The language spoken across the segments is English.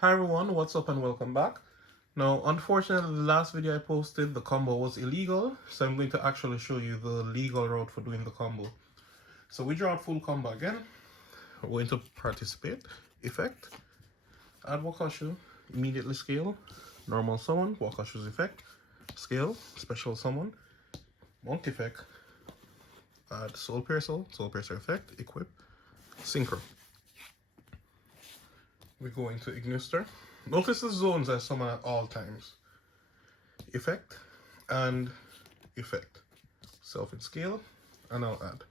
Hi everyone, what's up and welcome back. Now, unfortunately, the last video I posted, the combo was illegal, so I'm going to actually show you the legal route for doing the combo. So we draw a full combo again. We're going to participate, effect, add Wakashu, immediately scale, normal summon, Wakashu's effect, scale, special summon, monk effect, add soul piercer effect, equip, synchro. We go into Ignister. Notice the zones I summon at all times. Effect and effect. Self in scale, and I'll add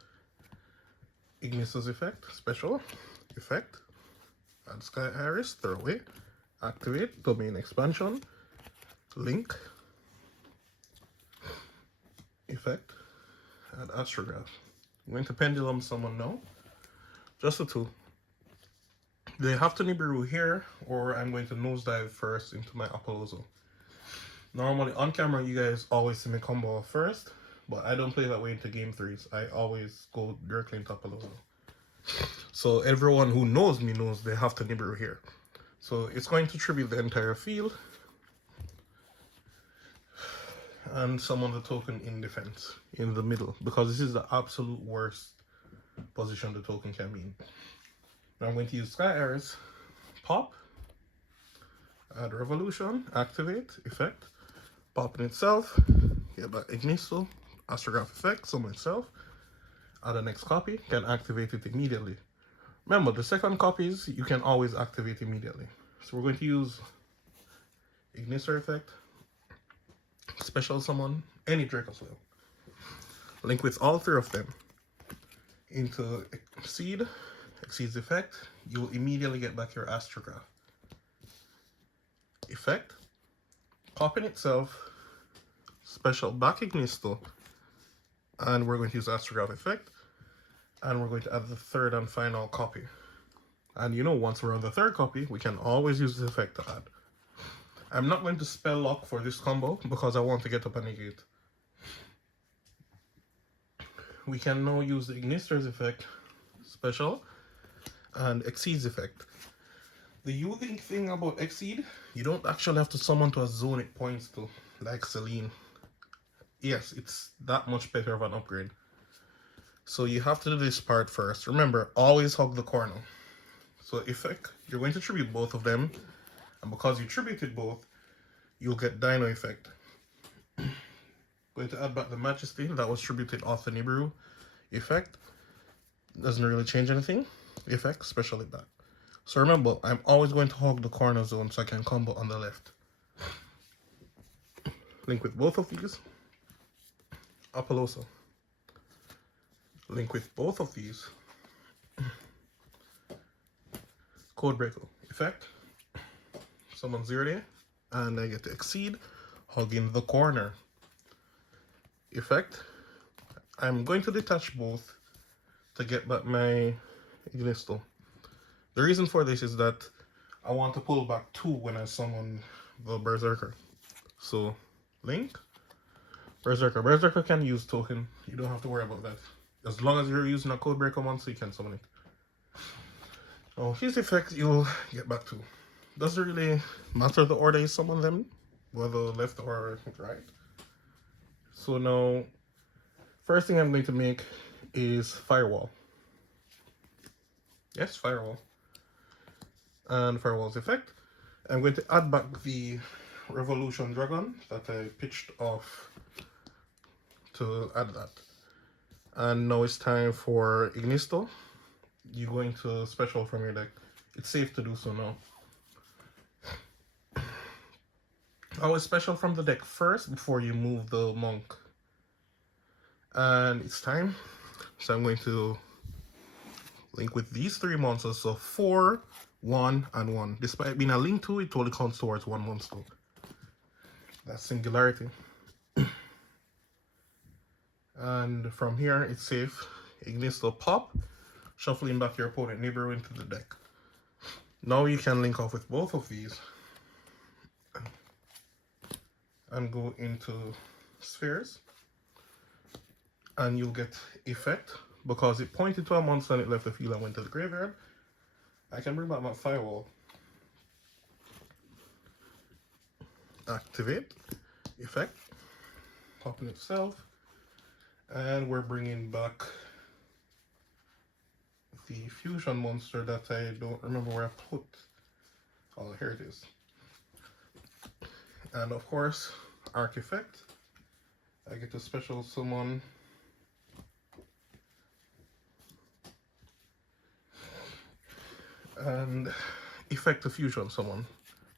Ignister's effect, special, effect, add Sky Iris, throw away, activate, domain expansion, link, effect, add Astrograph. I'm going to pendulum someone now, just the two. They have to nibiru here, or I'm going to nosedive first into my Apollozo. Normally on camera, you guys always see me combo first, but I don't play that way into game threes. I always go directly into Apollozo. So everyone who knows me knows they have to nibiru here. So it's going to tribute the entire field and summon the token in defense in the middle, because this is the absolute worst position the token can be in. Now I'm going to use Sky Iris, pop, add Revolution, activate, effect, pop in itself, get back Ignisto, Astrograph effect, summon itself, add a next copy, can activate it immediately. Remember, the second copies you can always activate immediately. So we're going to use Ignister effect, special summon, any Dracoslayer. Link with all three of them into Exceed's effect, you'll immediately get back your Astrograph. Effect, pop in itself, special back Ignisto, and we're going to use Astrograph effect, and we're going to add the third and final copy. And you know, once we're on the third copy, we can always use this effect to add. I'm not going to spell lock for this combo because I want to get up a negate. We can now use the Ignister's effect, special, and Exceed's effect. The unique thing about Exceed, you don't actually have to summon to a zone it points to, like Celine. Yes, it's that much better of an upgrade. So you have to do this part first. Remember, always hug the corner. So effect, you're going to tribute both of them, and because you tributed both, you'll get Dino effect. Going to add back the Majesty that was tributed off the Nibiru. Effect, doesn't really change anything. Effect, special it back. So remember, I'm always going to hog the corner zone so I can combo on the left. Link with both of these. Apolloso. Link with both of these. Codebreaker. Effect. Summon 0 there. And I get to Exceed. Hugging the corner. Effect. I'm going to detach both to get back my Ignisto. The reason for this is that I want to pull back 2 when I summon the Berserker. So, link, Berserker. Berserker can use token. You don't have to worry about that. As long as you're using a Codebreaker monster, you can summon it. Oh, his effect, you'll get back 2. Doesn't really matter the order you summon them, whether left or right. So now, first thing I'm going to make is Firewall. Yes, Firewall. And Firewall's effect. I'm going to add back the Revolution Dragon that I pitched off to add that. And now it's time for Ignisto. You're going to special from your deck. It's safe to do so now. Always special from the deck first before you move the monk. And it's time. So I'm going to link with these 3 monsters. So 4, 1, and 1. Despite being a link 2, it totally counts towards 1 monster. That's Singularity. And from here, it's safe. Ignisto pop, shuffling back your opponent Nibiru into the deck. Now you can link off with both of these and go into Spheres. And you'll get effect because it pointed to a monster and it left the field and went to the graveyard. I can bring back my Firewall. activate effect, popping itself, and we're bringing back the fusion monster that I don't remember where I put. Oh, here it is. And of course, arc effect. I get a special summon and effect the fusion summon.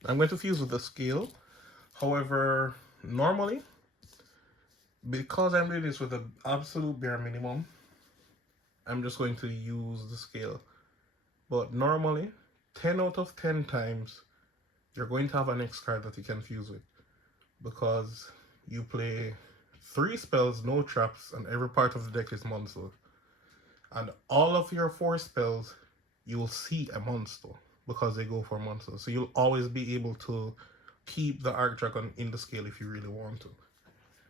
I'm going to fuse with the scale. However, normally, because I'm doing this with the absolute bare minimum, I'm just going to use the scale. But normally, 10 out of 10 times, you're going to have an X card that you can fuse with. Because you play 3 spells, no traps, and every part of the deck is monster. And all of your 4 spells, you will see a monster because they go for monsters. So you'll always be able to keep the Arc Dragon in the scale if you really want to.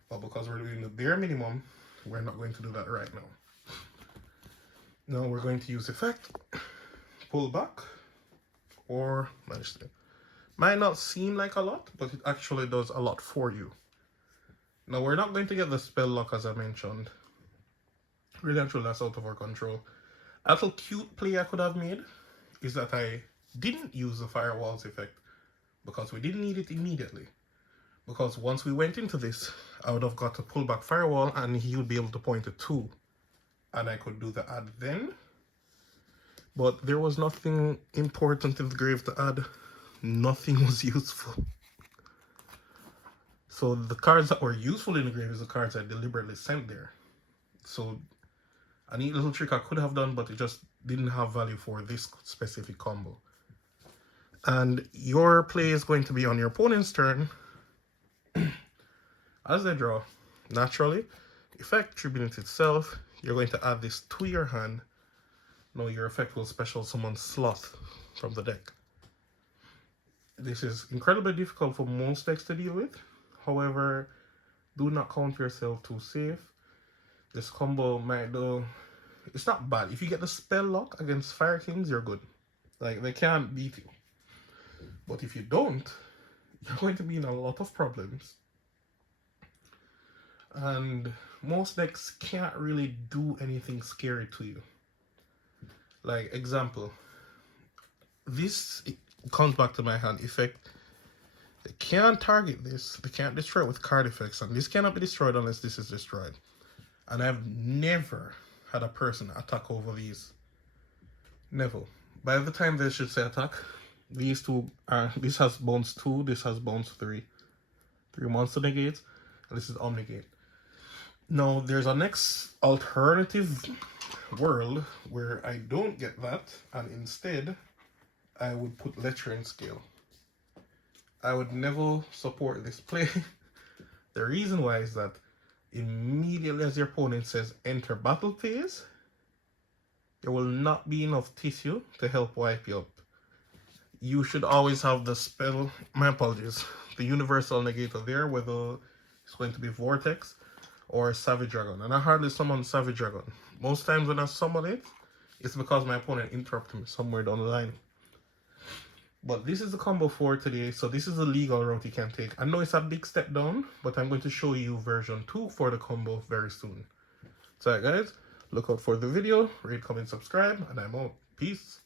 But because we're doing the bare minimum, we're not going to do that right now. Now we're going to use effect, pull back, or manage to. Might not seem like a lot, but it actually does a lot for you. Now we're not going to get the spell lock as I mentioned. Really and truly, that's out of our control. A little cute play I could have made is that I didn't use the firewalls effect because we didn't need it immediately. Because once we went into this, I would have got to pull back firewall and he would be able to point it to. And I could do the add then. But there was nothing important in the grave to add. Nothing was useful. So the cards that were useful in the grave is the cards I deliberately sent there. So a neat little trick I could have done, but it just didn't have value for this specific combo. And your play is going to be on your opponent's turn. As they draw, naturally, effect tribute itself, you're going to add this to your hand. Now your effect will special summon Sloth from the deck. This is incredibly difficult for most decks to deal with. However, do not count yourself too safe. This combo might do... It's not bad. If you get the spell lock against Fire Kings, you're good. Like, they can't beat you. But if you don't, you're going to be in a lot of problems. And most decks can't really do anything scary to you. Like, example. This comes back to my hand effect. They can't target this. They can't destroy it with card effects. And this cannot be destroyed unless this is destroyed. And I've never had a person attack over these. Never. By the time they should say attack, these two are... This has bounce 2, this has bounce 3. 3 monster negates, and this is omnegate. Now, there's a next alternative world where I don't get that, and instead, I would put Lettering Scale. I would never support this play. The reason why is that immediately as your opponent says enter battle phase, there will not be enough tissue to help wipe you up. You should always have the spell, my apologies, the universal negator there, whether it's going to be Vortex or Savage Dragon. And I hardly summon Savage Dragon. Most times when I summon it, it's because my opponent interrupted me somewhere down the line. But this is the combo for today, so this is the legal route you can take. I know it's a big step down, but I'm going to show you version 2 for the combo very soon. So guys, look out for the video, rate, comment, subscribe, and I'm out. Peace.